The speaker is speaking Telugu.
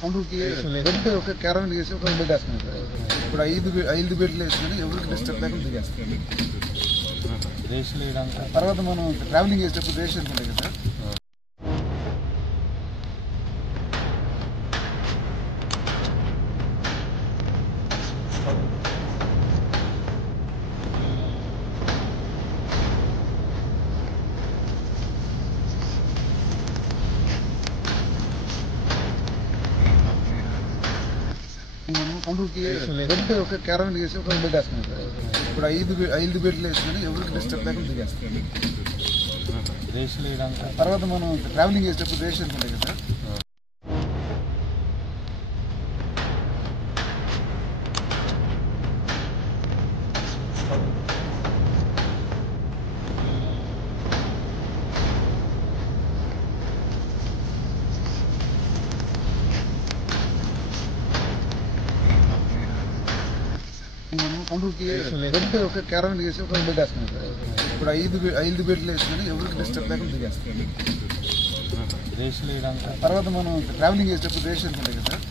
పండుగకి బెడ్ ఒక క్యారవన్ వేసి ఒక బెడ్ వేస్తున్నాం సార్. ఇప్పుడు ఐదు బెడ్లు వేసుకొని ఎవరికి డిస్టర్బ్ లేకుండా దిగేస్తాం. తర్వాత మనం ట్రావెలింగ్ చేసేటప్పుడు రేషన్ ఉంటాయి కదా సార్. పండుగకి బెడ్ ఒక క్యారవన్ వేసి ఒక బెడ్ వేస్తున్నాం సార్. ఇప్పుడు ఐదు బెడ్లు వేసుకొని ఎవరికి డిస్టర్బ్ లేకుండా దిగేస్తాం. తర్వాత మనం ట్రావెలింగ్ చేసేటప్పుడు రేషన్ ఉంటాయి కదా సార్. పండుగకి బెడ్ ఒక క్యారవన్ వేసి ఒక బెడ్ వేస్తున్నాం సార్. ఇప్పుడు ఐదు బెడ్లు వేసుకొని ఎవరికి డిస్టర్బ్ లేకుండా దిగేస్తాం. తర్వాత మనం ట్రావెలింగ్ చేసేటప్పుడు రేషన్ ఉంటాయి కదా సార్.